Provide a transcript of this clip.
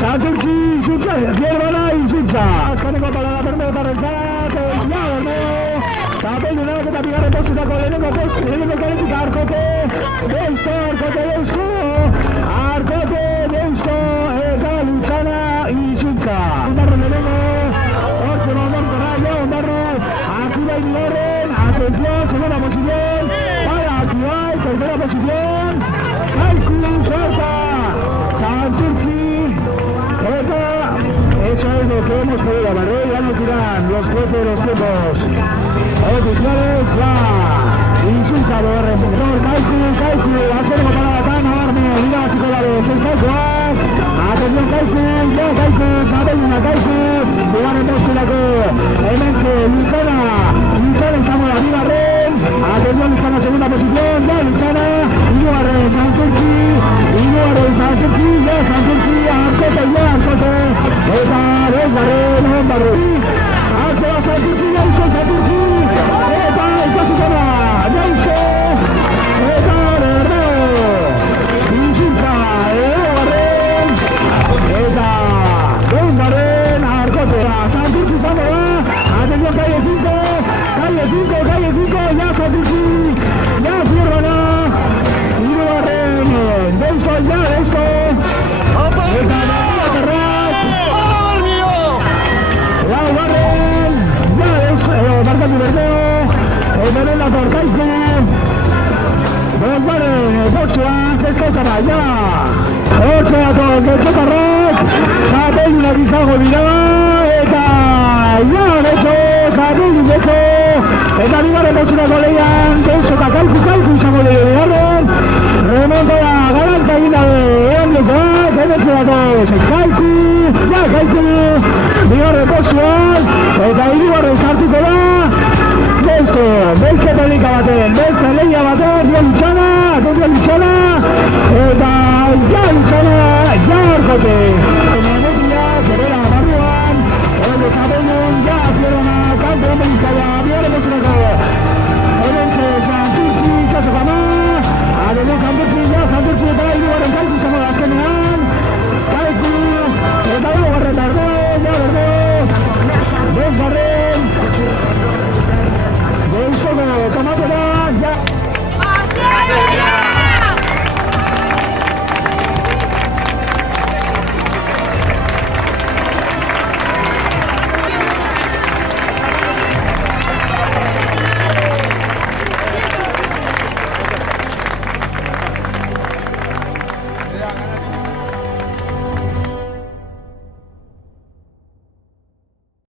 Santurtzi, izutza, Bierbana, izutza. Azkaneko parada Bermeotarren zat, ja, Bermeo. Txapeldunak eta bigarren postutako lehenengo kaletik Arkote, Deusto, eta Lutzana, izutza. Ondarro lehenengo, hortze Ondarro Rayo, Ondarro, Akibai bigarren, atención, segunda posición, para Akibai, tercera posición, Kaiku, cuarta, Santurtzi, eta eso es lo que hemos podido ver, ya nos dirán los jueces de los tiempos. Oficiales, ya. Izultza berrezor, Kaiku, azkeneko paradatan, nabarmen, liga basiko dabe, 6 Kaikuak. Atención Kaiku, ya Kaiku, txapelduna Kaiku, bigarren posturako, hementxe, Lutzana izango da bigarren. Atención Lutzana, segunda posición, ya Lutzana, hirugarren Santurtzi, ya Santurtzi, Arkote, eta bosgarren Ondarro. Atzo da Santurtzi, Santurtzi, eta itxasutena, Jauzko, eta Bermeo, izutza, egogarren, eta bosgarren Arkotea. Santurtzi izango da, atención calle 5, ya Santurtzi, ya Bierbana, hirugarren, Deusto, eta Bermiotarrak, laugarren, ya Barkatu Bermeo, eta lehen dator Kaiku, bosgarren postuan, sextotara, ja, hortze dator Getxotarrak, txapeldunak izango dira, eta ja, Getxo, eta bigarren posturako lehian, Deusto eta Kaiku izango dira bigarren, remontada galanta egin dabe, egondekoak, hementxe dator Kaiku, bigarren postuan, eta hirugarren sartuko da, Deusto, beste pelika baten, beste lehia baten, ja Lutzana, eta ja Arkote.